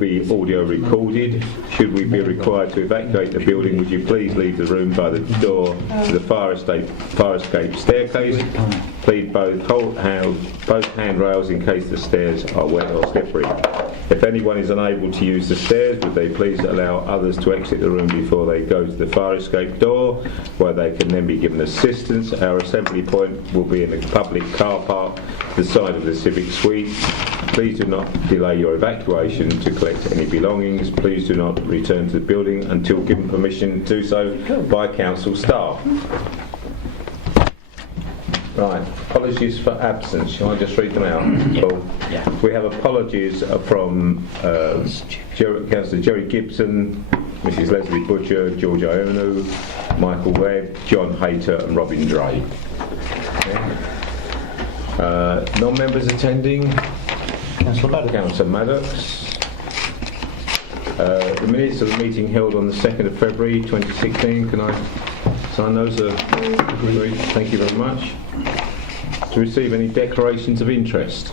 Be audio recorded. Should we be required to evacuate the building, would you please leave the room by the door to the fire escape staircase. Please both handrails in case the stairs are wet or slippery. If anyone is unable to use the stairs, would they please allow others to exit the room before they go to the fire escape door, where they can then be given assistance. Our assembly point will be in the public car park to the side of the civic suite. Please do not delay your evacuation to collect any belongings. Please do not return to the building until given permission to do so by council staff. Right, apologies for absence. Shall I just read them out? Cool. Yeah. We have apologies from Councillor Jerry Gibson, Mrs Leslie Butcher, George Ionu, Michael Webb, John Hayter and Robin Dray. Okay. Non-members attending? Councillor Maddox. The minutes of the meeting held on the 2nd of February 2016, can I sign those? Agreed. Thank you very much. To receive any declarations of interest?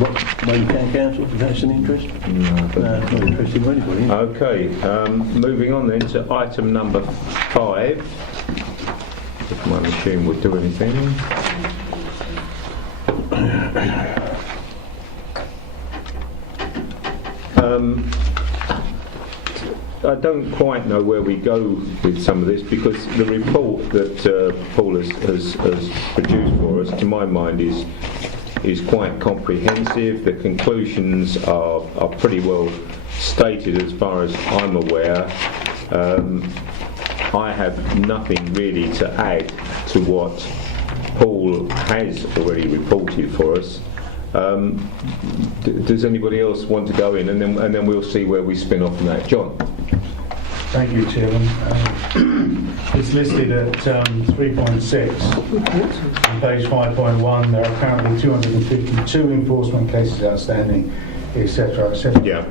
What, you can council, if that's an interest? No, not interested in anybody. Okay, moving on then to item number 5. If my machine would do anything. I don't quite know where we go with some of this, because the report that Paul has produced for us, to my mind, is quite comprehensive. The conclusions are pretty well stated as far as I'm aware. I have nothing really to add to what Paul has already reported for us. Does anybody else want to go in, and then we'll see where we spin off from that? John. Thank you, Chairman. It's listed at 3.6 on page 5.1. There are currently 252 enforcement cases outstanding, etc., etc. Yeah.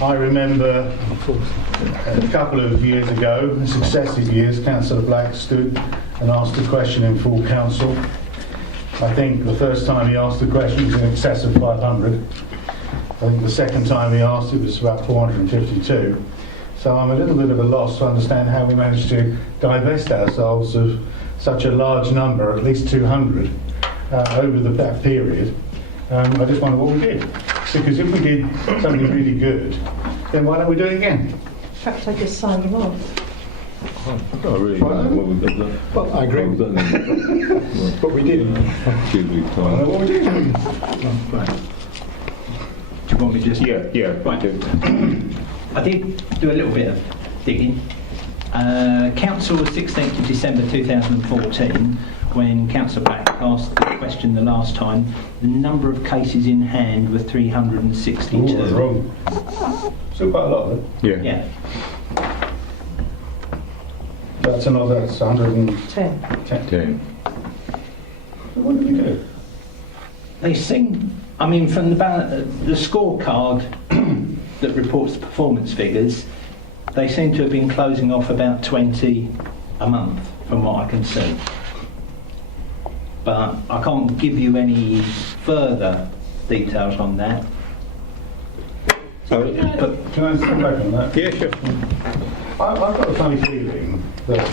I remember a couple of years ago, successive years, Councillor Black stood and asked a question in full council. I think the first time he asked the question was in excess of 500. I think the second time he asked it was about 452. So I'm a little bit of a loss to understand how we managed to divest ourselves of such a large number, at least 200, over that period. I just wonder what we did. Because if we did something really good, then why don't we do it again? Perhaps I just sign them off. Oh, really? Well, I agree. But we didn't. I know what we did. Oh, right. Do you want me to just... Yeah. Right. I did do a little bit of digging. Council was 16th of December 2014, when Councillor Black asked the question the last time. The number of cases in hand were 362. Ooh, that's wrong. Still quite a lot, though. Yeah. That's 110. 10. What did we do? They seem, I mean, from the scorecard that reports the performance figures, they seem to have been closing off about 20 a month, from what I can see. But I can't give you any further details on that. Can I come back on that? Yeah, sure. I've got a funny feeling that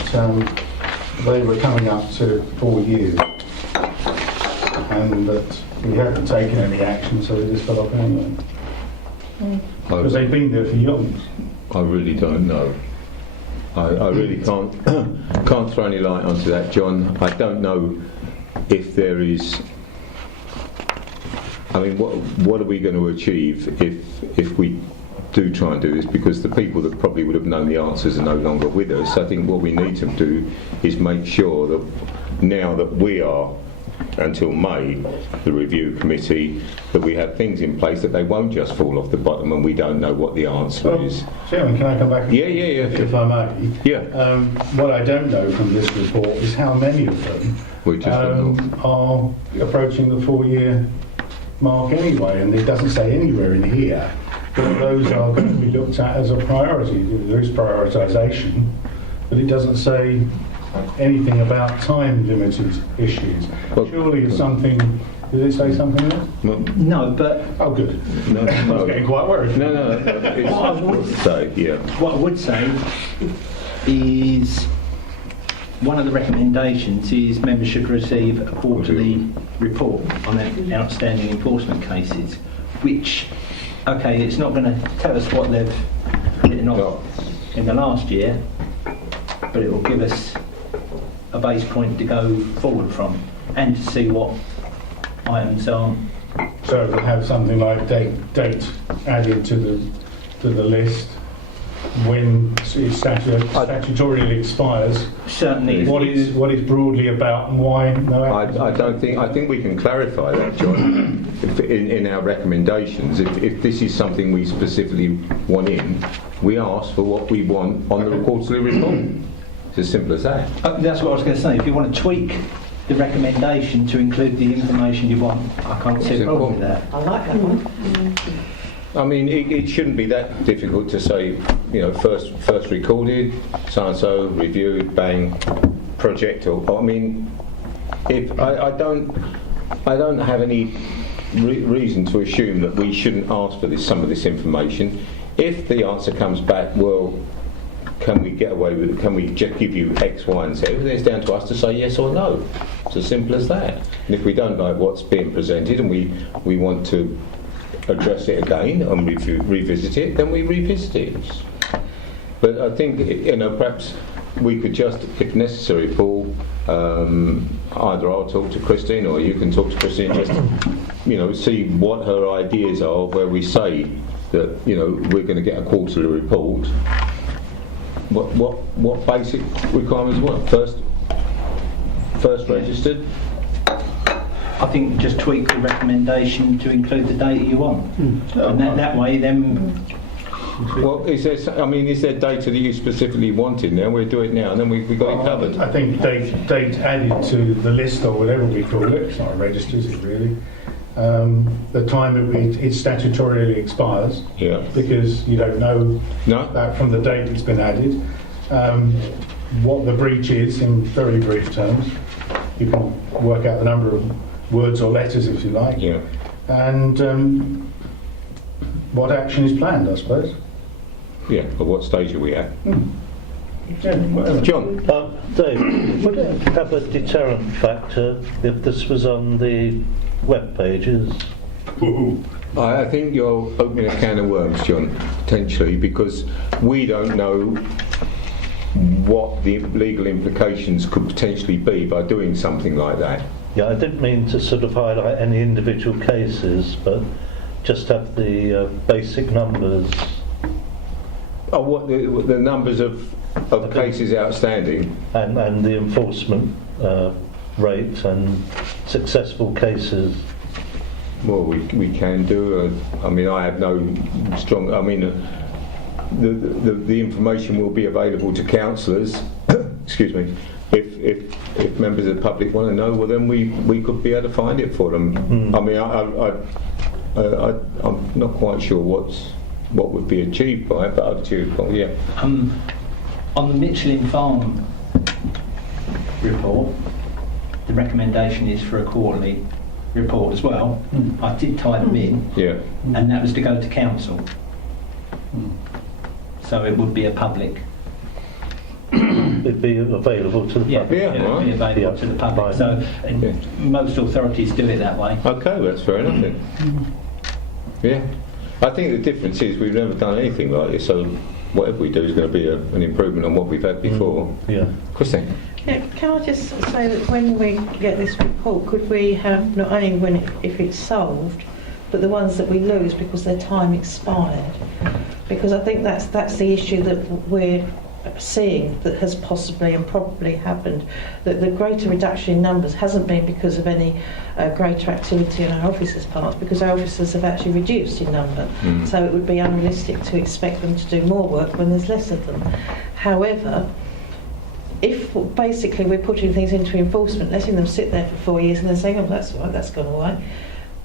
they were coming up to 4 years and that we hadn't taken any action, so they just fell off anyway. Because they've been there for years. I really don't know. I really can't throw any light onto that, John. I don't know if there is... I mean, what are we going to achieve if we do try and do this? Because the people that probably would have known the answers are no longer with us. I think what we need to do is make sure that now that we are, until May, the review committee, that we have things in place that they won't just fall off the bottom and we don't know what the answer is. Chairman, can I come back? Yeah. If I may. Yeah. What I don't know from this report is how many of them are approaching the 4-year mark anyway, and it doesn't say anywhere in here that those are going to be looked at as a priority. There is prioritisation, but it doesn't say anything about time-limited issues. Surely it's something Did it say something else? No, but Oh, good. No, I was getting quite worried. No, it's so, yeah. what I would say is one of the recommendations is members should receive a quarterly report on outstanding enforcement cases, which, okay, it's not going to tell us what they've written off in the last year, but it will give us a base point to go forward from and to see what items are. So we'll have something like date added to the list when it statutorily expires. Certainly, What is broadly about and why no action? I think we can clarify that, John, in our recommendations. If this is something we specifically want in, we ask for what we want on the quarterly report. It's as simple as that. that's what I was going to say. If you want to tweak the recommendation to include the information you want, I can't see a problem with that. I like that one. I mean, it shouldn't be that difficult to say, first recorded, so-and-so, reviewed, bang, project, or I mean, if I don't have any reason to assume that we shouldn't ask for some of this information. If the answer comes back, well, can we get away with it? Can we just give you X, Y, and Z? Then it's down to us to say yes or no. It's as simple as that. And if we don't like what's being presented and we want to address it again and revisit it, then we revisit it. But I think, perhaps we could just, if necessary, Paul, either I'll talk to Christine or you can talk to Christine, just, see what her ideas are, where we say that, we're going to get a quarterly report. What basic requirements what? First registered? I think just tweak the recommendation to include the data you want. And that way then... Well, is there data that you specifically wanted now? We'll do it now and then we got it covered. I think date added to the list or whatever we call it. It's not a register, is it really? The time it statutorily expires, Yeah. because you don't know No? that from the date it's been added. What the breach is in very brief terms. You can work out the number of words or letters if you like. Yeah. And what action is planned, I suppose. Yeah. At what stage are we at? Yeah, whatever. John? Dave, would it have a deterrent factor if this was on the web pages? I think you're opening a can of worms, John, potentially, because we don't know what the legal implications could potentially be by doing something like that. Yeah, I didn't mean to sort of highlight any individual cases, but just have the basic numbers. Oh, what the numbers of cases outstanding? And the enforcement rate and successful cases. Well, we can do. I have no strong. The information will be available to councillors. Excuse me. If members of the public want to know, well, then we could be able to find it for them. I'm not quite sure what would be achieved by it, but up to you, Paul. Yeah. On the Michelin Farm report, the recommendation is for a quarterly report as well. I did type them in, Yeah. and that was to go to council. So it would be a public. It'd be available to the Yeah, public. Yeah, it would be right. available to the public. So most authorities do it that way. Okay, well, that's fair enough then. Yeah. I think the difference is we've never done anything like this, so whatever we do is going to be an improvement on what we've had before. Yeah. Christine? Yeah, can I just say that when we get this report, could we have not only if it's solved, but the ones that we lose because their time expired? Because I think that's the issue that we're seeing that has possibly and probably happened, that the greater reduction in numbers hasn't been because of any greater activity on our officers' parts, because our officers have actually reduced in number. So it would be unrealistic to expect them to do more work when there's less of them. However, if basically we're putting things into enforcement, letting them sit there for 4 years and then saying, oh, that's all right, that's gone away,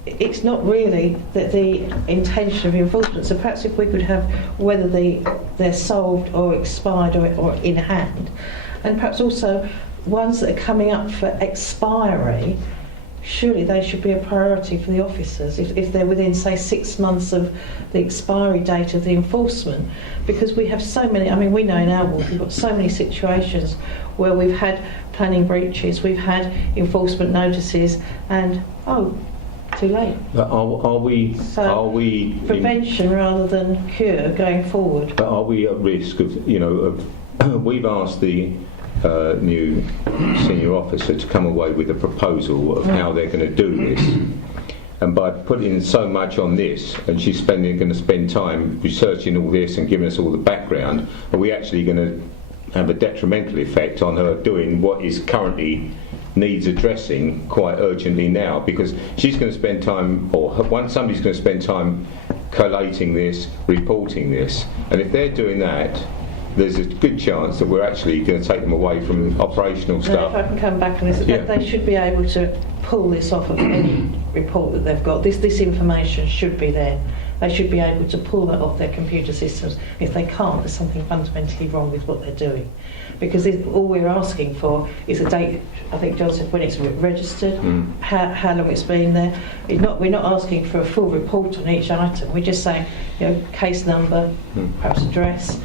it's not really the intention of enforcement. So perhaps if we could have whether they're solved or expired or in hand, and perhaps also ones that are coming up for expiry surely they should be a priority for the officers if they're within, say, 6 months of the expiry date of the enforcement. Because we have so many, I mean, we know in our ward we've got so many situations where we've had planning breaches, we've had enforcement notices, and too late. But are we Prevention rather than cure going forward. But are we at risk of, we've asked the new senior officer to come away with a proposal of how they're going to do this, and by putting so much on this, and she's going to spend time researching all this and giving us all the background, are we actually going to have a detrimental effect on her doing what is currently needs addressing quite urgently now? Because she's going to spend time, somebody's going to spend time collating this, reporting this, and if they're doing that, there's a good chance that we're actually going to take them away from operational stuff. If I can come back on this, they should be able to pull this off of any report that they've got. This information should be there. They should be able to pull that off their computer systems. If they can't, there's something fundamentally wrong with what they're doing. Because all we're asking for is a date, I think John said, when it's registered, how long it's been there. We're not asking for a full report on each item. We're just saying, case number, perhaps address,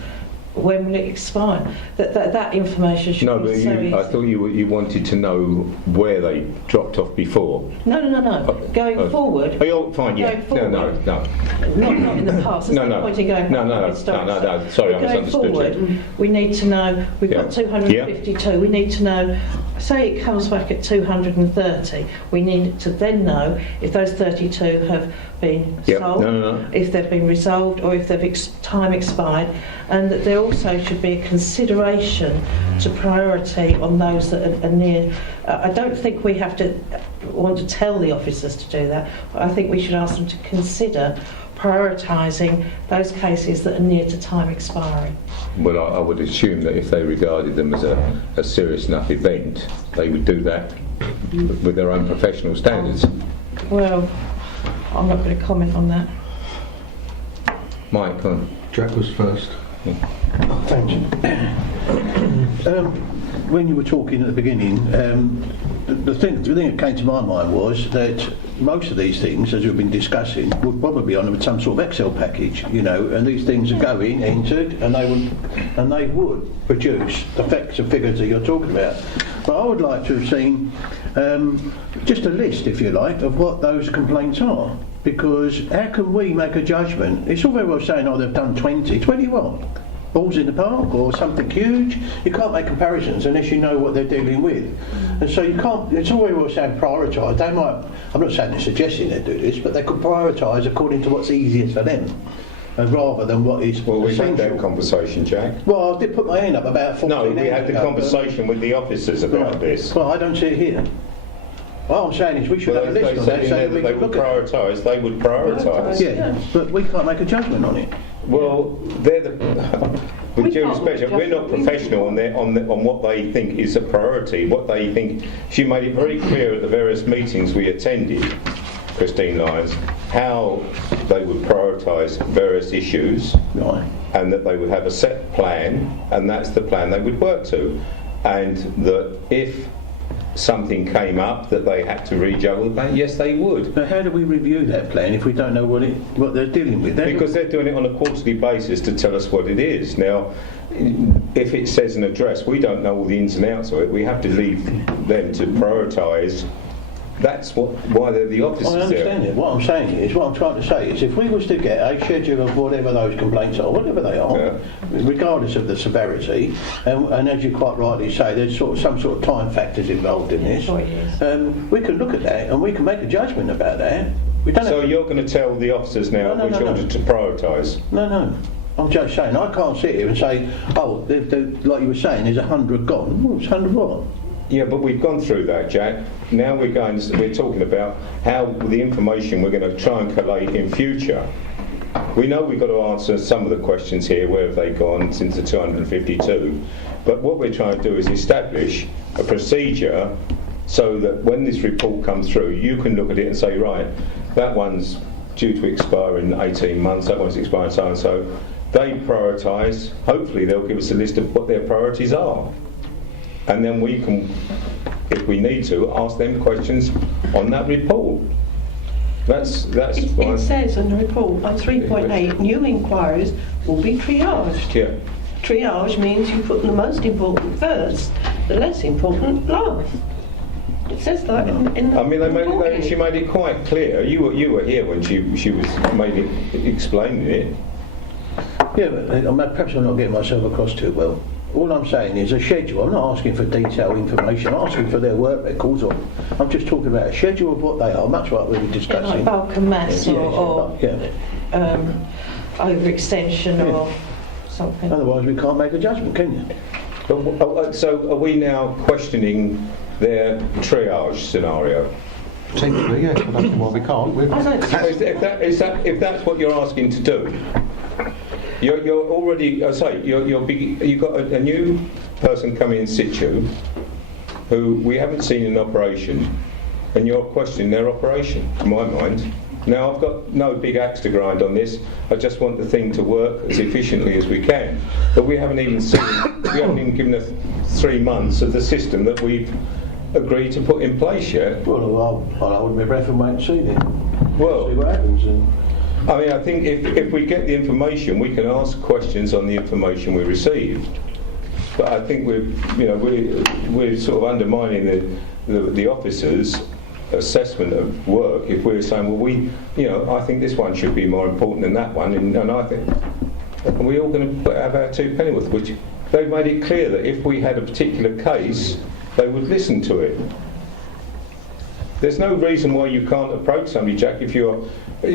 when will it expire? That information should be so easy. I thought you wanted to know where they dropped off before. No. Going forward. Oh, fine, yeah. Going forward. No. Not in the past. No. No. Sorry, I going misunderstood forward, you. We need to know, we've got 252, we need to know, say it comes back at 230, we need to then know if those 32 have been sold, if they've been resolved, or if they've time expired, and that there also should be a consideration to priority on those that are near. I don't think we have to want to tell the officers to do that, but I think we should ask them to consider prioritising those cases that are near to time expiry. Well, I would assume that if they regarded them as a serious enough event, they would do that with their own professional standards. Well, I'm not going to comment on that. Mike, come on. Jack was first. Thank you. When you were talking at the beginning, the thing that came to my mind was that most of these things, as we've been discussing, would probably be on some sort of Excel package, and these things are going entered, and they would produce the facts and figures that you're talking about. But I would like to have seen just a list, if you like, of what those complaints are. Because how can we make a judgment? It's all very well saying, they've done 20 what? Balls in the park or something huge? You can't make comparisons unless you know what they're dealing with. And so you can't, it's all very well saying prioritise. They might, I'm not saying they're suggesting they do this, but they could prioritise according to what's easiest for them. Rather than what is Well, we've essential. had that conversation, Jack. Well, I did put my hand up about 14 No, we hours had the ago, conversation with the officers about this. Well, I don't see it here. What I'm saying is we should have a list on that so that we they can would look at it. prioritise. They would prioritise. Yeah, but we can't make a judgment on it. Well, with due respect, we're not professional on what they think is a priority. What they think, she made it very clear at the various meetings we attended, Christine Lyons, how they would prioritise various issues, Right. and that they would have a set plan, and that's the plan they would work to, and that if something came up that they had to rejuggle the plan, yes, they would. But how do we review that plan if we don't know what they're dealing with? Because they're doing it on a quarterly basis to tell us what it is. Now, if it says an address, we don't know all the ins and outs of it. We have to leave them to prioritise. That's why they're the officers there. I understand it. What I'm saying is, what I'm trying to say is, if we was to get a schedule of whatever those complaints are, whatever they are, regardless of the severity, and as you quite rightly say, there's some sort of time factors involved in this. We can look at that and we can make a judgment about that. We don't So you're going to tell the officers now which order to prioritise? No. I'm just saying, I can't sit here and say, like you were saying, there's 100 gone. Well, it's 100 what? Yeah, but we've gone through that, Jack. Now we're talking about how the information we're going to try and collate in future. We know we've got to answer some of the questions here, where have they gone since the 252, but what we're trying to do is establish a procedure so that when this report comes through, you can look at it and say, right, that one's due to expire in 18 months, that one's expiring so and so. They prioritise, hopefully they'll give us a list of what their priorities are. And then we can if we need to, ask them questions on that report. That's It fine. says in the report on 3.8, new inquiries will be triaged. Yeah. Triage means you put the most important first, the less important last. It says that in the I mean, report. she made it quite clear. You were here when she was explaining it. Yeah, but perhaps I'm not getting myself across too well. All I'm saying is a schedule. I'm not asking for detailed information. I'm asking for their work records. Or I'm just talking about a schedule of what they are, much like we were Like discussing. bulk and mass or Yeah. overextension or something. Otherwise, we can't make a judgment, can you? So are we now questioning their triage scenario? Potentially, yes. I don't know why we can't. I don't If that's what you're asking to do, you're already. I say you've got a new person coming in situ, who we haven't seen in operation, and you're questioning their operation. To my mind, now I've got no big axe to grind on this. I just want the thing to work as efficiently as we can. But we haven't even given us 3 months of the system that we've agreed to put in place yet. Well, I'll hold my breath and wait and see then. Well, See what happens. And I mean, I think if we get the information, we can ask questions on the information we received. But I think we're sort of undermining the officers' assessment of work if we're saying, well, I think this one should be more important than that one, and I think we're all going to have our 2 pennyworth, which they've made it clear that if we had a particular case, they would listen to it. There's no reason why you can't approach somebody, Jack,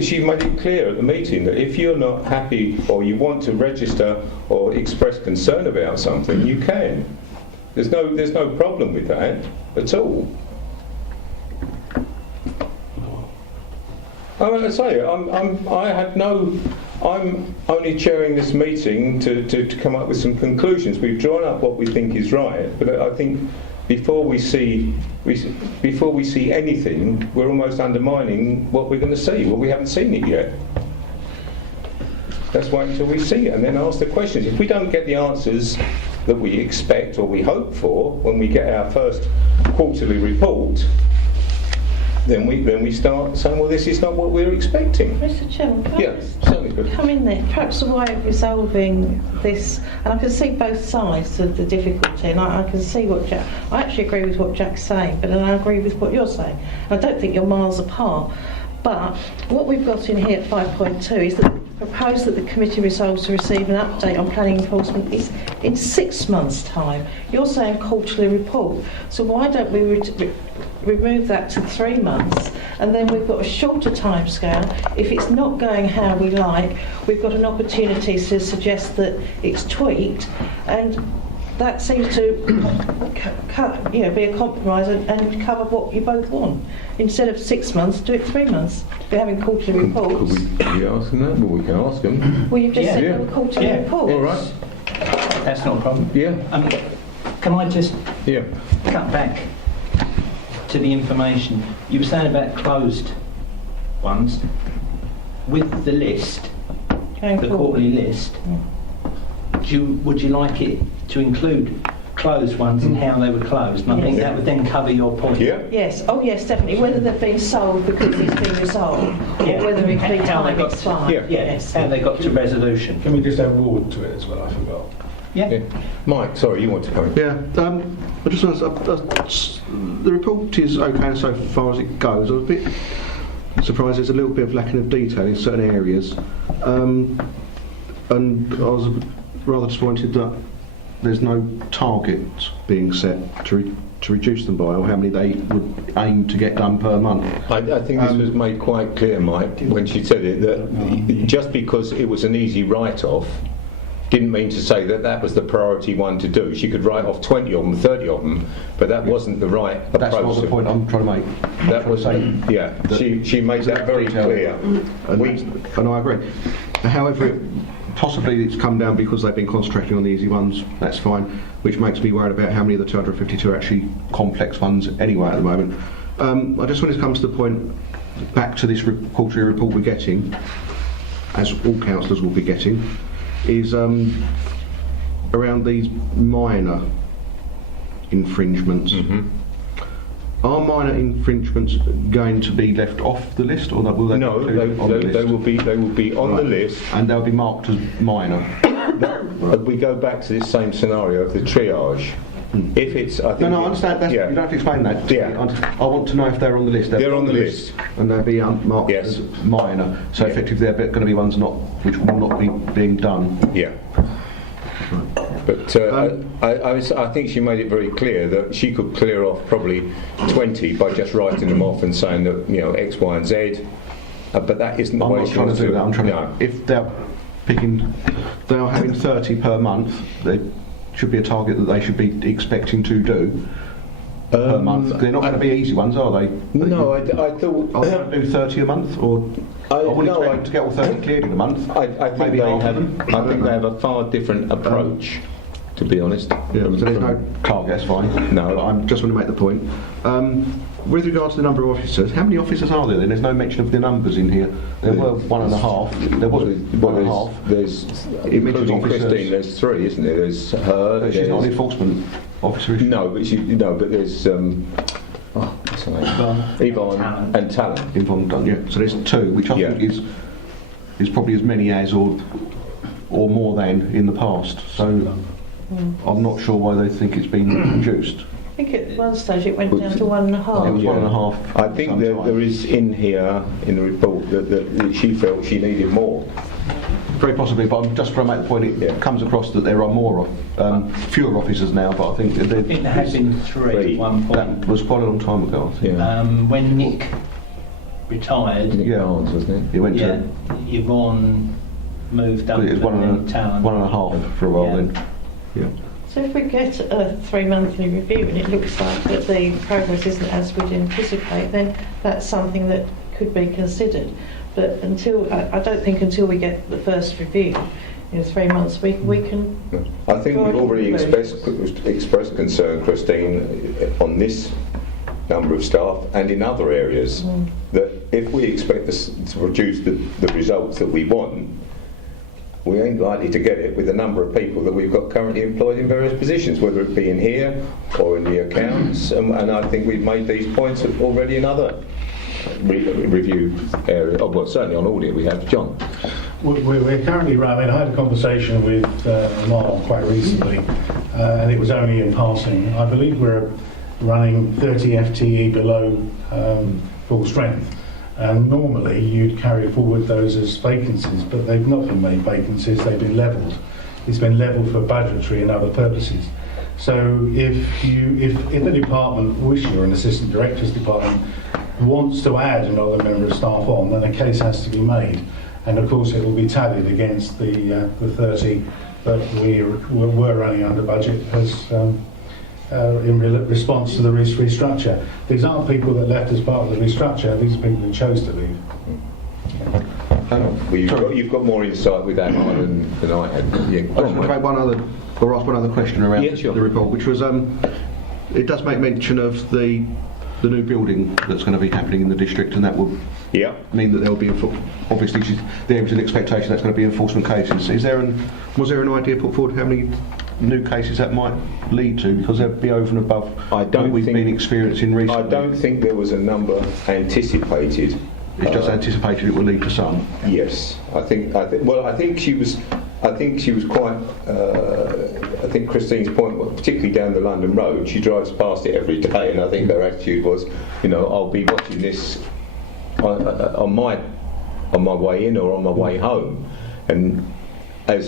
she made it clear at the meeting that if you're not happy or you want to register or express concern about something, you can. There's no problem with that at all. I say, I'm only chairing this meeting to come up with some conclusions. We've drawn up what we think is right, but I think before we see anything, we're almost undermining what we're going to see. Well, we haven't seen it yet. Let's wait until we see it and then ask the questions. If we don't get the answers that we expect or we hope for when we get our first quarterly report, then we start saying, well, this is not what we're expecting. Mr. Chairman, can Yeah, certainly good. come in there? Perhaps a way of resolving this, and I can see both sides of the difficulty, and I can see I actually agree with what Jack's saying, but then I agree with what you're saying. I don't think you're miles apart. But what we've got in here at 5.2 is that propose that the committee resolves to receive an update on planning enforcement is in 6 months' time. You're saying quarterly report. So why don't we remove that to 3 months, and then we've got a shorter time scale. If it's not going how we like, we've got an opportunity to suggest that it's tweaked, and that seems to be a compromise and cover what you both want. Instead of 6 months, do it 3 months. We're having quarterly reports. Could we ask them that? Well, we can ask them. Well, you've just said Yeah. there were quarterly Yeah. reports. All right. That's not a problem. Yeah. Can I just Yeah. cut back to the information? You were saying about closed ones. With the list, Going the forward. quarterly list, would you like it to include closed ones and how they were closed? And I think Yes. that would then cover your point. Yeah. Yes, oh yes, definitely. Whether they've been sold because it's been resolved, Yeah. or whether it's been How they time got- expired. Yeah. Yes. How they got to resolution. Can we just add ward to it as well? I forgot. Yeah. Mike, sorry, you want to comment? Yeah, I just want to, the report is okay so far as it goes. I was a bit surprised there's a little bit of lacking of detail in certain areas, and I was rather disappointed that there's no target being set to reduce them by, or how many they would aim to get done per month. I think this was made quite clear, Mike, when she said it, that just because it was an easy write-off didn't mean to say that that was the priority one to do. She could write off 20 of them, 30 of them, but that wasn't the right approach. That's not the point I'm trying to make. That was, yeah, she made that very clear. And I agree. However, possibly it's come down because they've been concentrating on the easy ones, that's fine, which makes me worried about how many of the 252 are actually complex ones anyway at the moment. I just wanted to come to the point, back to this quarterly report we're getting, as all councillors will be getting, is around these minor infringements. Are minor infringements going to be left off the list, or will they No, be included on the list? they will be on the list. And they'll be marked as minor. We go back to this same scenario of the triage. If it's, I think. No, I understand. That's, yeah. You don't have to explain that. Yeah. I want to know if they're on the list. They're on the list. And they'll be marked Yes. as minor. So Yeah. effectively, they're going to be ones which will not be being done. Yeah. But I think she made it very clear that she could clear off probably 20 by just writing them off and saying that, you know, X, Y, and Z. But that isn't the I'm way not she trying to wants do that. I'm trying no. to. If they're having 30 per month, there should be a target that they should be expecting to do per month. They're not going to be easy ones, are they? No, I thought. Are they going to do 30 a month, or I wouldn't expect them to get all 30 cleared in a month. I think Maybe they half have. of them. I think they have a far different approach, to be honest. Yeah, so there's no target. That's fine. No. But I just want to make the point. With regard to the number of officers, how many officers are there? Then there's no mention of the numbers in here. There were 1.5. There was 1.5. There's It mentions including officers. Christine. There's 3, isn't there? There's her. But she's not an enforcement officer, is she? No, but there's what's her name? Yvonne and Talon. Yvonne Dunn, yeah. So there's 2, which I Yeah. think is probably as many as or more than in the past. So I'm not sure why they think it's been reduced. I think at one stage it went down to 1.5. It was Yeah. 1.5. I think there is in here in the report that she felt she needed more. Very possibly, but I'm just trying to make the point. It comes across that there are fewer officers now, but I think I think there had been 3 at one point. that was quite a long time ago. I think. Yeah. When Nick retired, Yeah. Barnes, wasn't It went yeah, to Yvonne moved up it was and then Talon. 1.5 for a while Yeah. then. Yeah. So if we get a 3 monthly review and it looks like that the progress isn't as we'd anticipate, then that's something that could be considered. But I don't think until we get the first review in 3 months, we can. I think we've already expressed concern, Christine, on this number of staff and in other areas, that if we expect this to produce the results that we want, we ain't likely to get it with the number of people that we've got currently employed in various positions, whether it be in here or in the accounts. And I think we've made these points already in other review areas. Oh, well, certainly on audit we have. John? We're currently running. I had a conversation with Mark quite recently, and it was only in passing. I believe we're running 30 FTE below full strength. And normally you'd carry forward those as vacancies, but they've not been made vacancies, they've been levelled. It's been levelled for budgetary and other purposes. So if the department, or an assistant director's department, wants to add another member of staff on, then a case has to be made. And of course it will be tallied against the 30 that we were running under budget as in response to the restructure. These aren't people that left as part of the restructure, these are people who chose to leave. Well, you've got more insight with that than I had. Yeah, I just want to make ask one other question around Yeah, sure. the report, which was it does make mention of the new building that's going to be happening in the district, and that will Yeah. mean that there will be obviously there is an expectation that's going to be enforcement cases. Was there an idea put forward how many new cases that might lead to, because there'd be over and above what we've been experiencing recently? I don't think there was a number anticipated. It's just anticipated it will lead to some. Yes, I think she was quite. I think Christine's point, particularly down the London Road, she drives past it every day, and I think her attitude was, I'll be watching this on my way in or on my way home, and as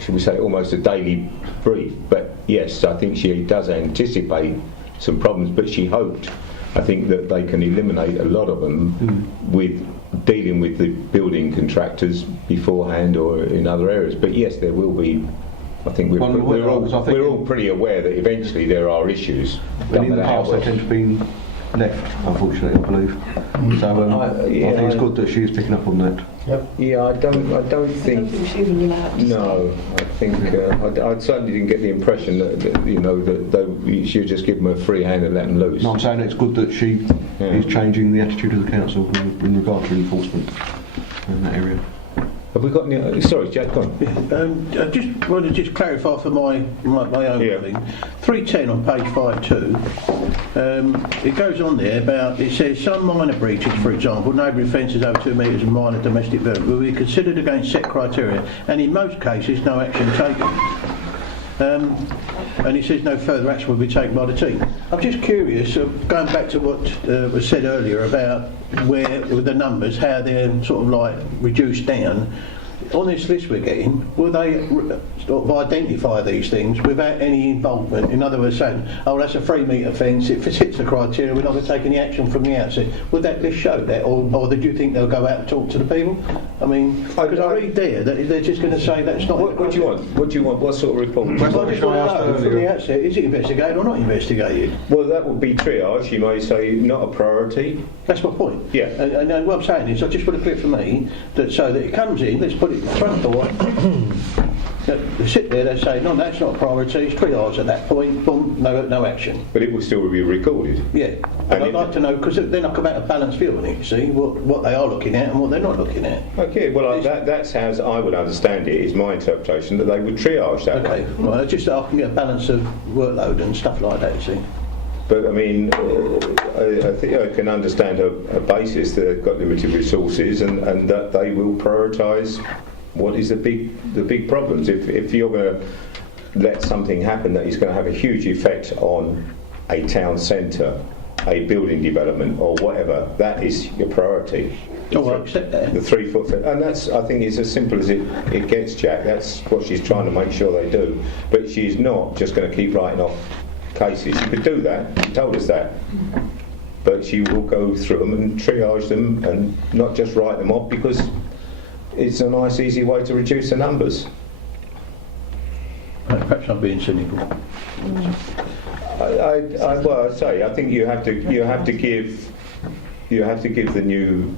should we say, almost a daily brief. But yes, I think she does anticipate some problems, but she hoped, I think, that they can eliminate a lot of them with dealing with the building contractors beforehand or in other areas. But yes, there will be. I think we're all pretty aware that eventually there are issues. But in the past they tend to be left, unfortunately, I believe. So I think it's good that she's picking up on that. Yep. Yeah, I don't think. I don't think she was allowed to No, I think I certainly didn't get the impression that she would just give them a free hand and let them loose. No, I'm saying it's good that she is changing the attitude of the council in regard to enforcement in that area. Have we got any... Sorry, Jack, go on. I just want to just clarify for my own Yeah. thing. 310 on page 52. It goes on there about, it says some minor breaches, for example, neighbouring fences over 2 metres and minor domestic violence will be considered against set criteria, and in most cases no action taken. And it says no further action will be taken by the team. I'm just curious, going back to what was said earlier about where with the numbers, how they're sort of like reduced down. On this list we're getting, will they sort of identify these things without any involvement? In other words, saying, oh, that's a 3 metre fence, if it hits the criteria, we're not going to take any action from the outset. Would that list show that, or do you think they'll go out and talk to the people? I mean, because I read there that they're just going to say that's not... What do you want? What do you want? What sort of report? Well, I just want to know from the outset, is it investigated or not investigated? Well, that would be triage. You may say not a priority. That's my point. Yeah. And what I'm saying is, I just want to clear for me that so that it comes in, let's put it in the front door. They sit there, they say, no, that's not a priority. It's triage at that point. Boom, no action. But it will still be recorded. Yeah. And I'd like to know, because then I come out a balanced view on it. See what they are looking at and what they're not looking at. Okay. Well, that's how I would understand it. Is my interpretation that they would triage that. Okay. Well, just so I can get a balance of workload and stuff like that. You see. But I mean, I think I can understand a basis that they've got limited resources and that they will prioritise what is the big problems. If you're going to let something happen that is going to have a huge effect on a town centre, a building development or whatever, that is your priority. Oh, I accept that. The 3 foot fence, and that's, I think, it's as simple as it gets, Jack. That's what she's trying to make sure they do. But she's not just going to keep writing off cases. She could do that, she told us that, but she will go through them and triage them and not just write them off, because it's a nice easy way to reduce the numbers. Perhaps I'm being cynical. Well, I say I think you have to give the new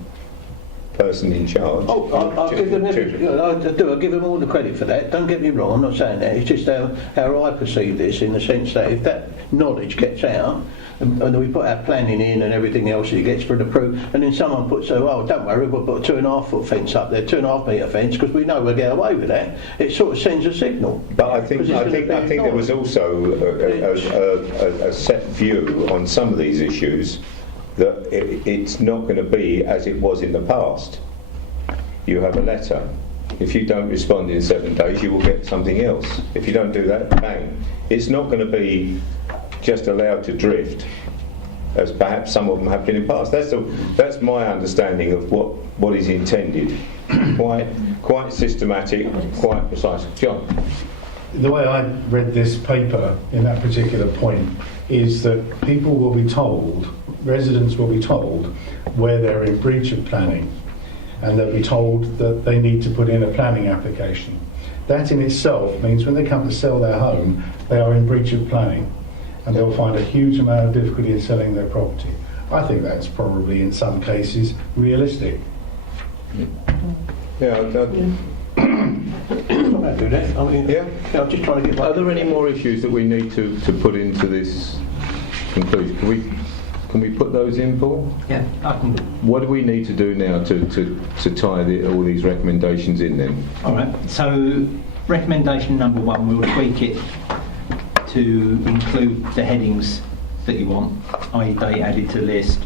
person in charge. Oh, I'll give them I'll give them all the credit for that. Don't get me wrong, I'm not saying that. It's just how I perceive this, in the sense that if that knowledge gets out, and we put our planning in and everything else, it gets approved, and then someone puts, oh, don't worry, we'll put a 2.5 foot fence up there, 2.5 metre fence, because we know we'll get away with that. It sort of sends a signal. But I think there was also a set view on some of these issues that it's not going to be as it was in the past. You have a letter. If you don't respond in 7 days, you will get something else. If you don't do that, bang. It's not going to be just allowed to drift, as perhaps some of them have been in the past. That's my understanding of what is intended. Quite systematic, quite precise. John? The way I read this paper in that particular point is that people will be told, residents will be told where they're in breach of planning, and they'll be told that they need to put in a planning application. That in itself means when they come to sell their home, they are in breach of planning, and they'll find a huge amount of difficulty in selling their property. I think that's probably in some cases realistic. Yeah. I do that. I mean, Yeah. I'm just trying to get. Are there any more issues that we need to put into this conclusion? Can we put those in, Paul? Yeah, I can. What do we need to do now to tie all these recommendations in then? All right. So, recommendation number 1, we'll tweak it to include the headings that you want, i.e. date added to list,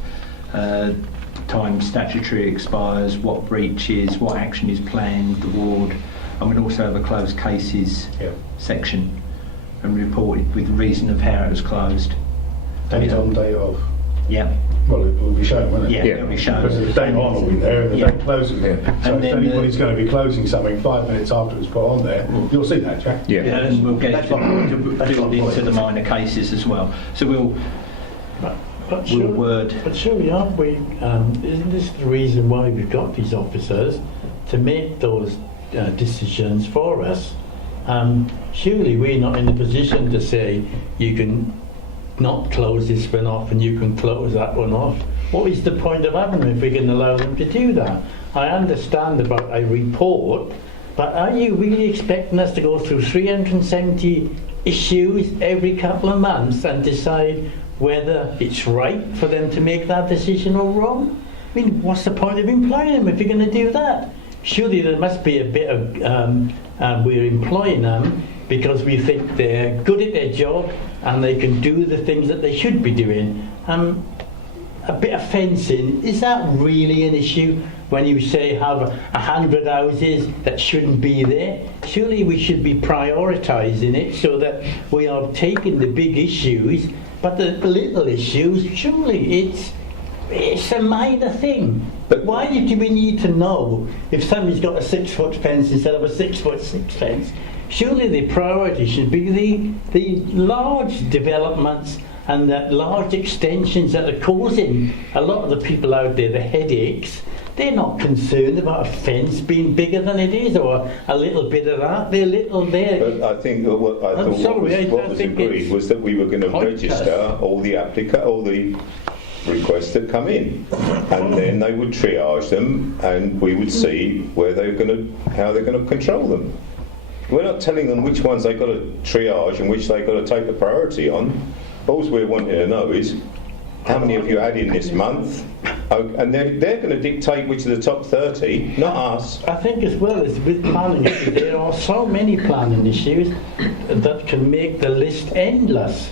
time statutory expires, what breach is, what action is planned, the ward, and we'll also have a closed cases section and report it with the reason of how it was closed. Date on, date off. Yeah. Well, it will be shown, won't it? Yeah, it'll be shown. Because the date on will be there and the Yeah. date closing. Yeah. So And if then anybody's going to be closing something 5 minutes after it's put on there, you'll see that, Jack. Yeah. And we'll get That's it my point. to build into the minor cases as well. So we'll word. But surely aren't we, isn't this the reason why we've got these officers, to make those decisions for us? Surely we're not in a position to say you can not close this one off and you can close that one off. What is the point of having them if we can allow them to do that? I understand about a report, but are you really expecting us to go through 370 issues every couple of months and decide whether it's right for them to make that decision or wrong? I mean, what's the point of employing them if you're going to do that? surely there must be a bit of, we're employing them because we think they're good at their job and they can do the things that they should be doing. A bit of fencing, is that really an issue when you say have 100 houses that shouldn't be there? Surely we should be prioritising it so that we are taking the big issues, but the little issues, surely it's a minor thing. But why do we need to know if somebody's got a 6-foot fence instead of a 6'6" fence? Surely the priority should be the large developments and the large extensions that are causing a lot of the people out there the headaches. They're not concerned about a fence being bigger than it is or a little bit of that. They're little there. But I think that what was agreed was that we were going to register all the requests that come in, and then they would triage them, and we would see how they're going to control them. We're not telling them which ones they've got to triage and which they've got to take the priority on. All we're wanting to know is how many of you had in this month, and they're going to dictate which are the top 30, not us. I think as well as with planning issues, there are so many planning issues that can make the list endless,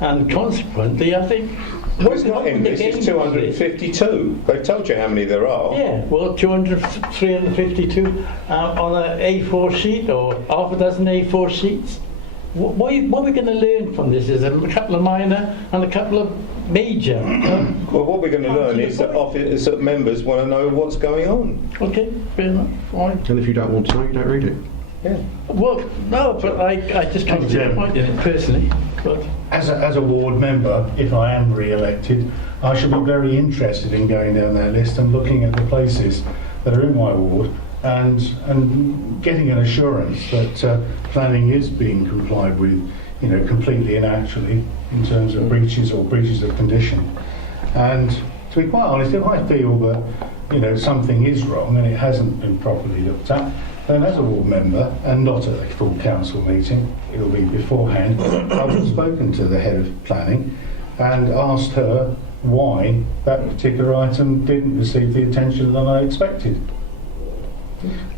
and consequently I think... Well, it's not endless, it's 252. They've told you how many there are. Yeah, well, 352 on an A4 sheet or half a dozen A4 sheets. What are we going to learn from this? Is a couple of minor and a couple of major. Well, what we're going to learn is that members want to know what's going on. Okay, fair enough. Fine. And if you don't want to know, you don't read it. Yeah. Well, no, but I just can't see the point in it personally. But As a ward member, if I am re-elected, I should be very interested in going down that list and looking at the places that are in my ward and getting an assurance that planning is being complied with, completely and actually in terms of breaches or breaches of condition. And to be quite honest, if I feel that something is wrong and it hasn't been properly looked at, then as a ward member, and not at a full council meeting, it'll be beforehand, I would have spoken to the head of planning and asked her why that particular item didn't receive the attention that I expected.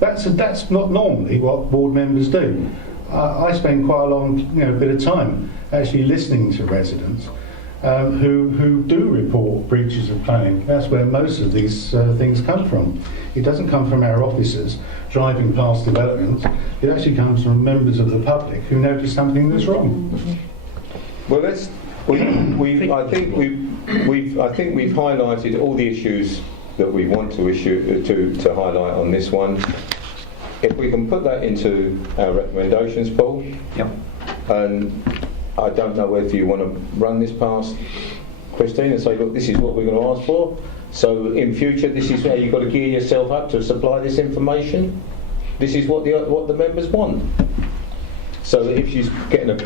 That's not normally what board members do. I spend quite a long bit of time actually listening to residents who do report breaches of planning. That's where most of these things come from. It doesn't come from our officers driving past developments. It actually comes from members of the public who notice something that's wrong. Well, I think we've highlighted all the issues that we want to highlight on this one. If we can put that into our recommendations, Paul. Yep. And I don't know whether you want to run this past Christine and say, look, this is what we're going to ask for. So in future, this is how you've got to gear yourself up to supply this information. This is what the members want. So that if she's getting a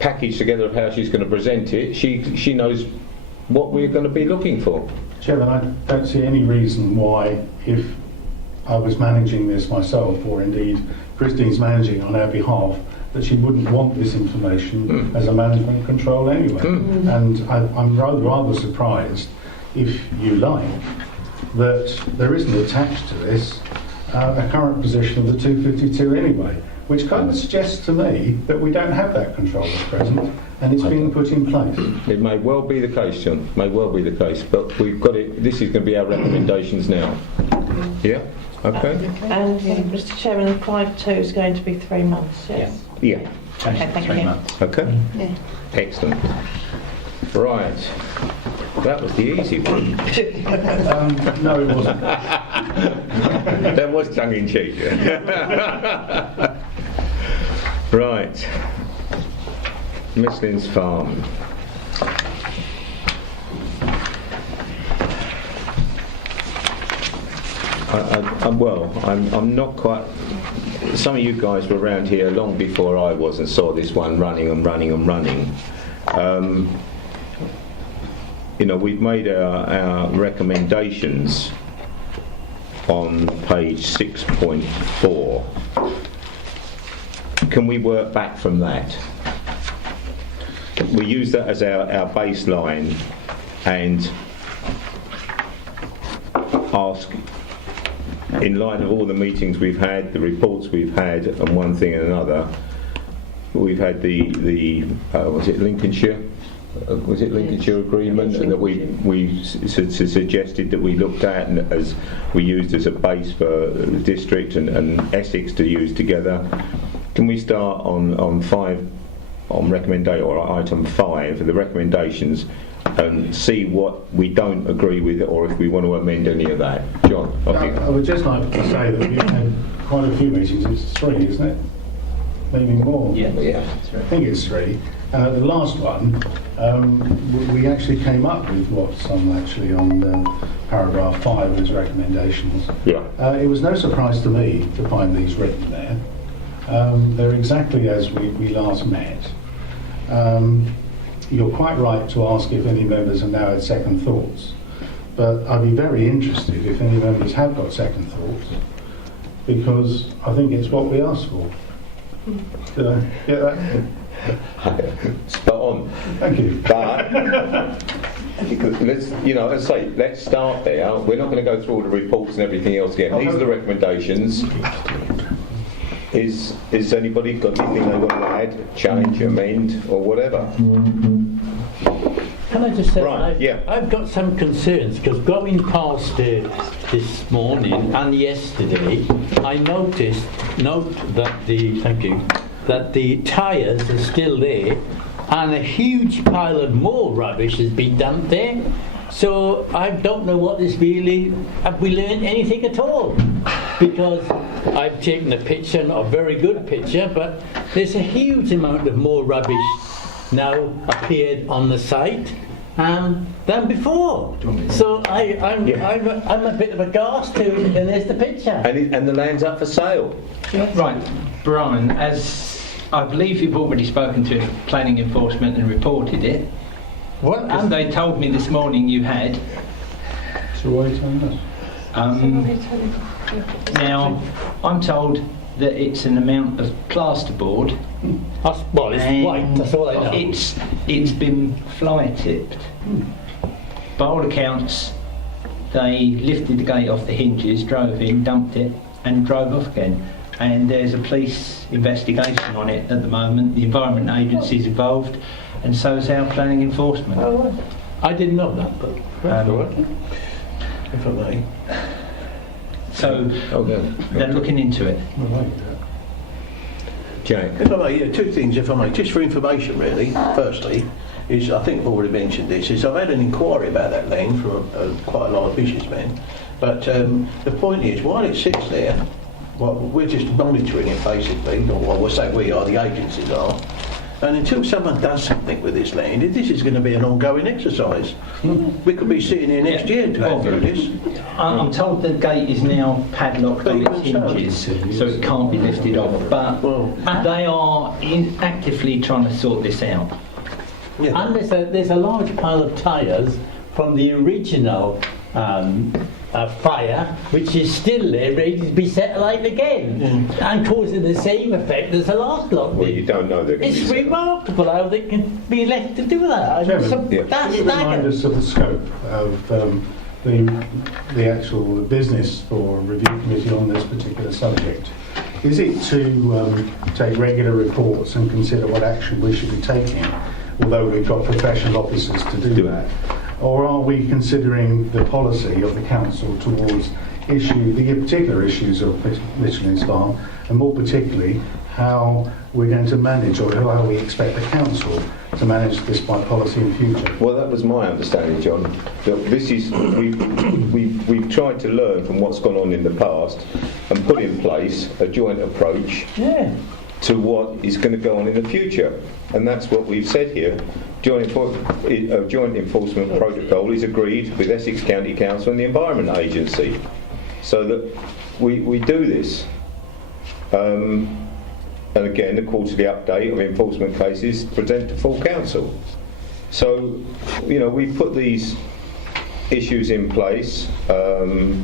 package together of how she's going to present it, she knows what we're going to be looking for. Chairman, I don't see any reason why, if I was managing this myself, or indeed Christine's managing on our behalf, that she wouldn't want this information as a management control anyway. And I'm rather surprised, if you like, that there isn't attached to this a current position of the 252 anyway, which kind of suggests to me that we don't have that control at present, and it's being put in place. It may well be the case, John, may well be the case, but we've got it, this is going to be our recommendations now. Yeah? Okay? And Mr Chairman, 5-2 is going to be 3 months, yes? Yeah. Okay, thank you. Okay? Yeah. Excellent. Right. That was the easy one. No, it wasn't. That was tongue-in-cheek. Right. Misslin's Farm. I'm not quite... Some of you guys were around here long before I was and saw this one running. We've made our recommendations on page 6.4. Can we work back from that? We use that as our baseline and ask in light of all the meetings we've had, the reports we've had, and one thing and another, we've had the was it Lincolnshire? Was it Lincolnshire agreement that we suggested that we looked at and as we used as a base for the district and Essex to use together? Can we start on recommendation or item 5, the recommendations, and see what we don't agree with, or if we want to amend any of that? John, I would just like to say that we've had quite a few meetings. It's 3, isn't it? Maybe more. Yeah. I think it's 3. And at the last one, we actually came up with what's actually on paragraph 5 as recommendations. Yeah. It was no surprise to me to find these written there. They're exactly as we last met. You're quite right to ask if any members have now had second thoughts, but I'd be very interested if any members have got second thoughts, because I think it's what we asked for. Did I get that? Spot on. Thank you. But let's, as I say, let's start there. We're not going to go through all the reports and everything else again. These are the recommendations. Is anybody got anything they want to add, change, amend, or whatever? Can I just say, Right, yeah. I've got some concerns, because going past it this morning and yesterday, I note that the tyres are still there, and a huge pile of more rubbish has been dumped there. So I don't know what is really, have we learned anything at all? Because I've taken a picture, not a very good picture, but there's a huge amount of more rubbish now appeared on the site than before. So I'm a bit of a gas to it, and there's the picture. And the land's up for sale. Right, Brian, as I believe you've already spoken to planning enforcement and reported it. What? Because they told me this morning you had. So why are you telling us? Now, I'm told that it's an amount of plasterboard. Well, it's white, that's all I know. It's been fly tipped. By all accounts, they lifted the gate off the hinges, drove in, dumped it, and drove off again. And there's a police investigation on it at the moment. The Environment Agency's involved, and so is our planning enforcement. I didn't know that, but that's all right. If I may. So they're looking into it. Jack. If I may, yeah, 2 things, if I may, just for information really. Firstly, is I think I've already mentioned this, is I've had an inquiry about that land from quite a lot of businessmen. But the point is, while it sits there, well, we're just monitoring it basically, or we'll say we are, the agencies are. And until someone does something with this land, this is going to be an ongoing exercise. We could be sitting here next year to go through this. I'm told the gate is now padlocked on its hinges, so it can't be lifted off. But they are actively trying to sort this out. Yeah. And there's a large pile of tyres from the original fire, which is still there, ready to be set alight again, and causing the same effect as the last lot. Well, you don't know that. It's remarkable how they can be left to do that. Chairman, That's just remind us of the scope of the actual business for review committee on this particular subject. Is it to take regular reports and consider what action we should be taking, although we've got professional officers to do that? Or are we considering the policy of the council towards the particular issues of Michelin's Farm, and more particularly how we're going to manage, or how we expect the council to manage this by policy in future? Well, that was my understanding, John. That this is we've tried to learn from what's gone on in the past and put in place a joint approach to what is going to go on in the future, and that's what we've said here. Joint enforcement protocol is agreed with Essex County Council and the Environment Agency, so that we do this. And again, the quarterly update of enforcement cases present to full council. So, we put these issues in place. I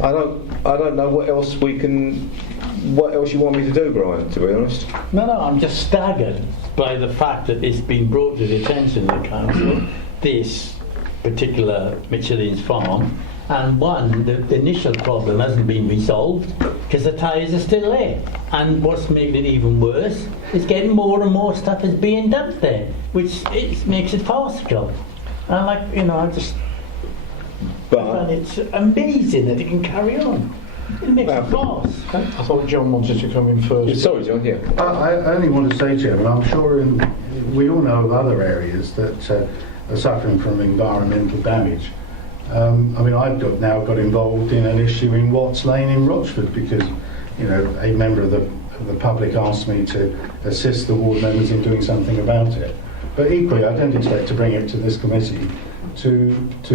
don't know what else you want me to do, Brian, to be honest. No, I'm just staggered by the fact that it's been brought to the attention of the council, this particular Michelin's Farm, And one, the initial problem hasn't been resolved because the tyres are still there. And what's making it even worse is getting more and more stuff is being dumped there, which makes it farcical. And I just find it's amazing that it can carry on. It makes it farce. I thought John wanted to come in first. Sorry, John, yeah. I only want to say, Chairman, I'm sure we all know of other areas that are suffering from environmental damage. I've now got involved in an issue in Watts Lane in Rochford because, a member of the public asked me to assist the ward members in doing something about it. But equally, I don't expect to bring it to this committee to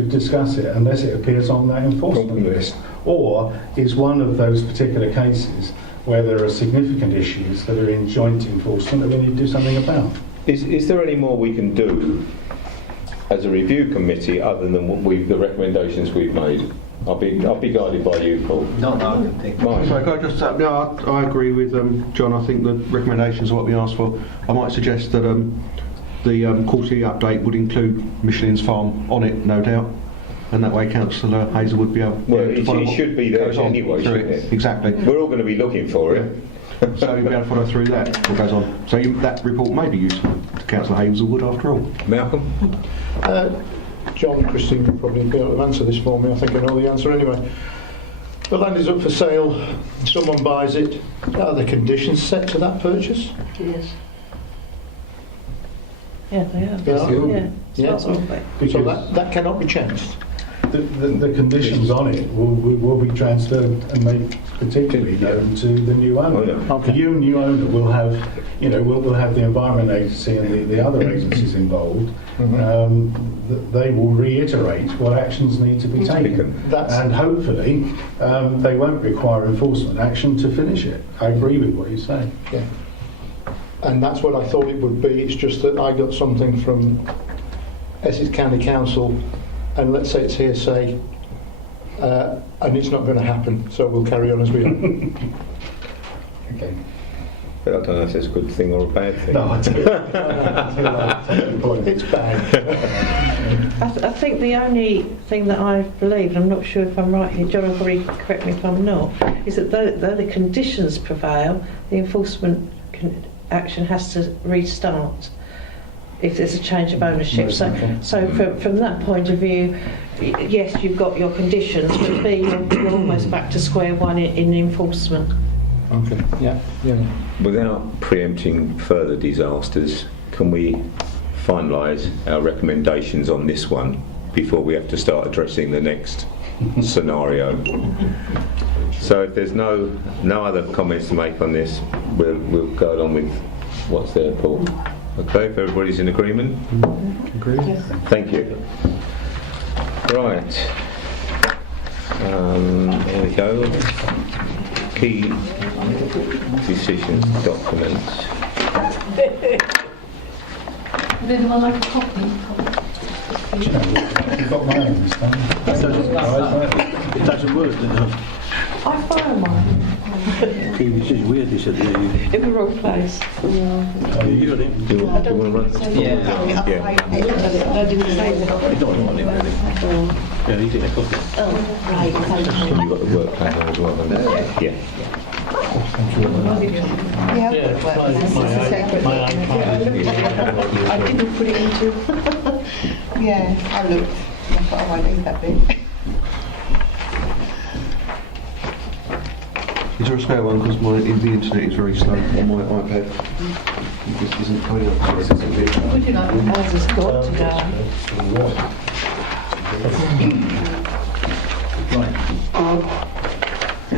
discuss it unless it appears on that enforcement list, or is one of those particular cases where there are significant issues that are in joint enforcement that we need to do something about. Is there any more we can do as a review committee other than the recommendations we've made? I'll be guided by you, Paul. Not that I can think. Mike. So can I just I agree with John. I think the recommendations are what we asked for. I might suggest that the quarterly update would include Michelin's farm on it, no doubt, and that way Councillor Hazel would be able to follow. It should be there anyway, shouldn't it? Exactly. We're all going to be looking for it. So you'll be able to follow through that, what goes on. So that report may be useful to Councillor Hazelwood after all. Malcolm? John, Christine will probably be able to answer this for me. I think I know the answer anyway. The land is up for sale, someone buys it. Are the conditions set to that purchase? Yes. Yeah, they are. Yeah. Yeah. So that cannot be changed. The conditions on it will be transferred and made particularly known to the new owner. Oh, yeah. Okay. The new owner will have, will have the Environment Agency and the other agencies involved. They will reiterate what actions need to be taken, and hopefully they won't require enforcement action to finish it. I agree with what you say. Yeah. And that's what I thought it would be. It's just that I got something from Essex County Council, and let's say it's hearsay, and it's not going to happen, so we'll carry on as we are. Okay. But I don't know if that's a good thing or a bad thing. No, I don't. It's bad. I think the only thing that I believe, and I'm not sure if I'm right here, John will probably correct me if I'm not, is that though the conditions prevail, the enforcement action has to restart if there's a change of ownership. So from that point of view, yes, you've got your conditions, but B, you're almost back to square one in enforcement. Okay. Yeah. Without preempting further disasters, can we finalise our recommendations on this one before we have to start addressing the next scenario? So if there's no other comments to make on this, we'll go along with what's there, Paul. Okay, if everybody's in agreement? Agreed. Yes. Thank you. Right. Here we go. Key decision documents. Would anyone like a copy? You've got mine this time. It doesn't work, does it? I found mine. It's just weird, this at the... In the wrong place. You got it? Do you want to run? Yeah. Yeah. I didn't say that. You don't want it, really. Yeah, he's in a copy. You've got the work plan as well, haven't you? Yeah. I didn't put it into. Yeah, I looked. I thought I might need that bit. Is there a spare one? Because the internet is very slow on my iPad. It just isn't coming up. Would you like Ours has got to go. Right.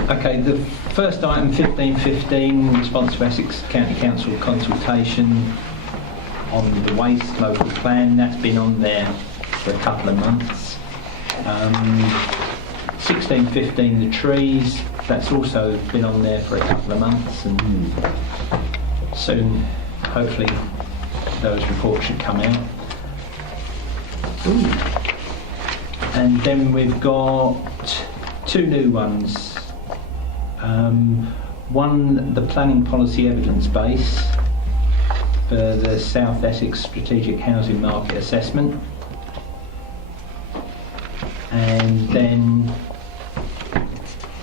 Okay, the first item, 1515, response to Essex County Council consultation on the waste local plan. That's been on there for a couple of months. 1615, the trees. That's also been on there for a couple of months, and soon, hopefully, those reports should come out. And then we've got two new ones. One, the planning policy evidence base for the South Essex Strategic Housing Market Assessment. and then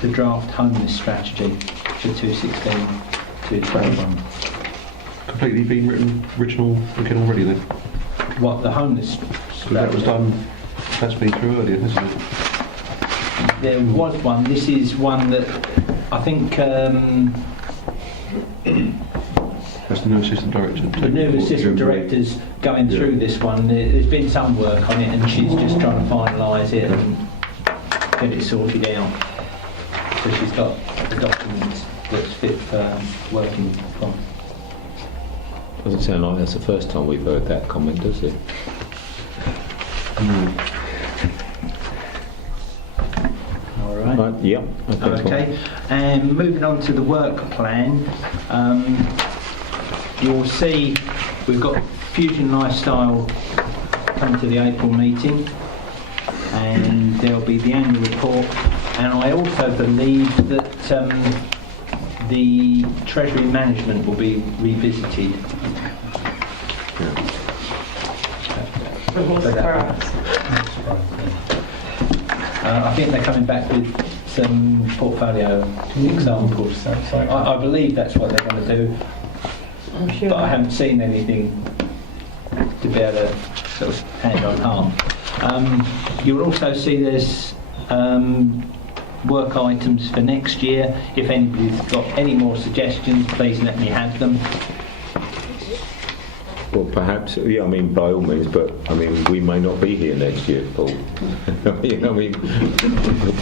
the draft homeless strategy for 2016-2021. Completely been written original again already then? What, the homeless Because that was strategy? done, that's been through earlier, hasn't it? There was one. This is one that I think That's the new assistant director. the new assistant director's going through this one. There's been some work on it, and she's just trying to finalise it and get it sorted out. So she's got the document that's fit for working from. Doesn't sound like that's the first time we've heard that comment, does it? All right. Right, yeah. Okay, and moving on to the work plan, you'll see we've got Fusion Lifestyle coming to the April meeting, and there'll be the annual report, and I also believe that the Treasury Management will be revisited. I think they're coming back with some portfolio examples. So I believe that's what they're going to do, but I haven't seen anything to be able to sort of hand on heart. You'll also see there's work items for next year. If anybody's got any more suggestions, please let me have them. Well, perhaps, yeah, I mean, by all means, but, I mean, we may not be here next year, Paul. You know, I mean,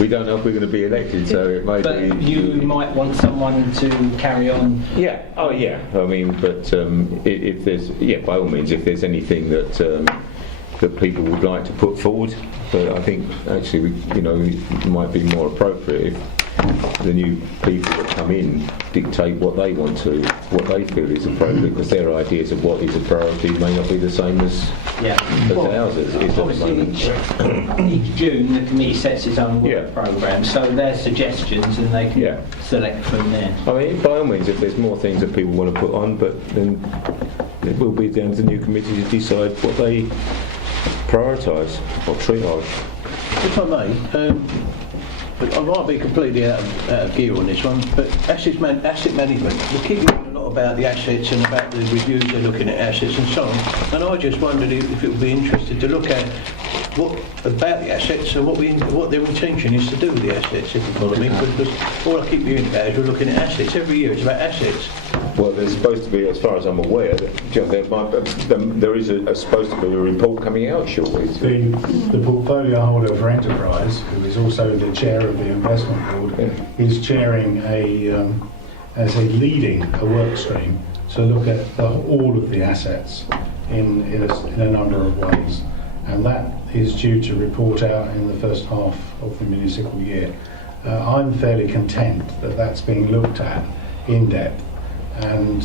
we don't know if we're going to be elected, so it may But be... you might want someone to carry on. Yeah, oh yeah, I mean, but if there's, yeah, by all means, if there's anything that that people would like to put forward, but I think actually, you know, it might be more appropriate if the new people that come in dictate what they want to, what they feel is appropriate, because their ideas of what is a priority may not be the same as ours is at the Obviously, moment. each June the committee sets its own work Yeah. programme, so their suggestions and they can Yeah. select from there. I mean, by all means, if there's more things that people want to put on, but then it will be down to the new committee to decide what they prioritise or triage. If I may, but I might be completely out of gear on this one, but asset management, we keep hearing a lot about the assets and about the reviews they're looking at assets and so on, and I just wondered if it would be interesting to look at what about the assets and what their intention is to do with the assets, if you follow me, because all I keep hearing about is we're looking at assets. Every year it's about assets. Well, there's supposed to be, as far as I'm aware, there is supposed to be a report coming out shortly. The portfolio holder for Enterprise, who is also the chair of the investment board, is chairing leading a work stream to look at all of the assets in a number of ways, and that is due to report out in the first half of the municipal year. I'm fairly content that that's being looked at in depth, and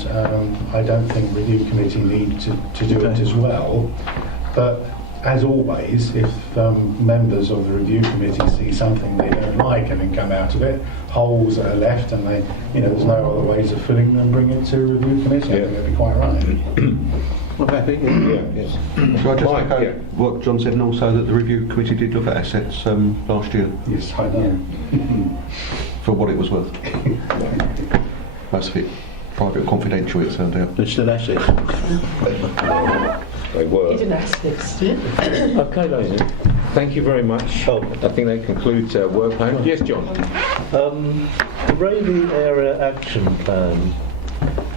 I don't think review committee need to do it as well. But as always, if members of the review committee see something they don't like and then come out of it, holes that are left, and they, you know, there's no other ways of filling them, bring it to review committee. I think that'd be quite right. I'm happy. Yes. So I just Mike, echo yeah. what John said, and also that the review committee did look at assets last year Yes, I know. for what it was worth. Most of it private or confidential, it turned out. There's still assets. They were. Hidden assets. Okay, ladies. Thank you very much. I think that concludes our work plan. Yes, John. The Rayleigh Area Action Plan.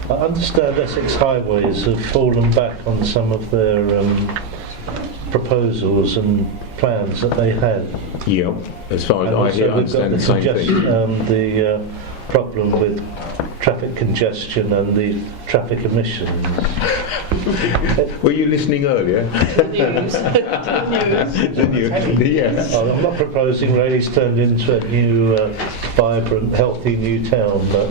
I understand Essex Highways have fallen back on some of their proposals and plans that they had. Yeah, as far as And I also hear, I we've got understand the same thing. the problem with traffic congestion and the traffic emissions. Were you listening earlier? News. Yeah. I'm not proposing Rayleigh's turned into a new, vibrant, healthy new town, but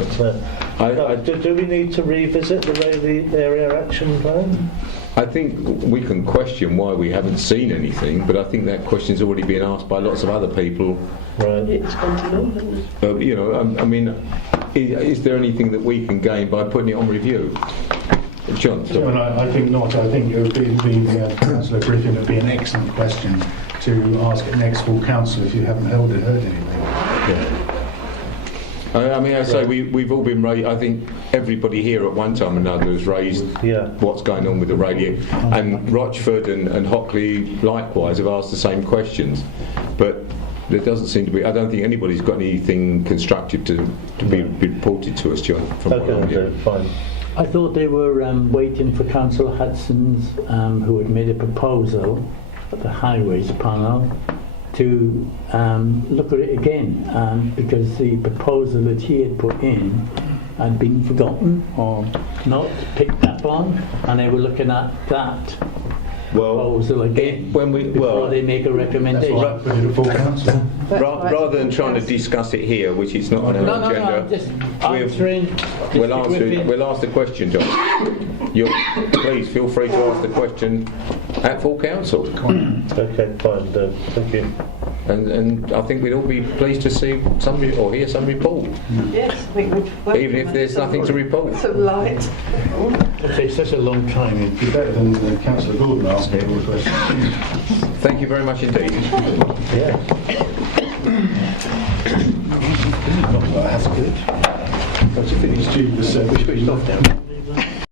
do we need to revisit the Rayleigh Area Action Plan? I think we can question why we haven't seen anything, but I think that question's already been asked by lots of other people. Right. It's gone to law, hasn't it? You know, I mean, is there anything that we can gain by putting it on review? John? Well, I think not. I think it would be Councillor Griffin, it would be an excellent question to to ask at next full council if you haven't heard anything. I mean, I say we've all been raised. I think everybody here at one time or another has raised what's going on with the radio, and Rochford and Hockley likewise have asked the same questions, but there doesn't seem to be. I don't think anybody's got anything constructive to be reported to us, John. From what I'm hearing. Fine. I thought they were waiting for Councillor Hudson's, who had made a proposal at the Highways panel, to look at it again, because the proposal that he had put in had been forgotten or not picked up on, and they were looking at that proposal again before they make a recommendation. Rather than trying to discuss it here, which is not on our agenda, we'll ask the question, John. Please feel free to ask the question at full council. Okay, fine, thank you. And I think we'd all be pleased to see somebody or hear some report, Yes, we would. even if there's nothing to report. Some light. It takes such a long time. It'd be better than Councillor Gordon asking all the questions. Thank you very much indeed. Yeah. That's good. That's a finished tube, so we switched off now.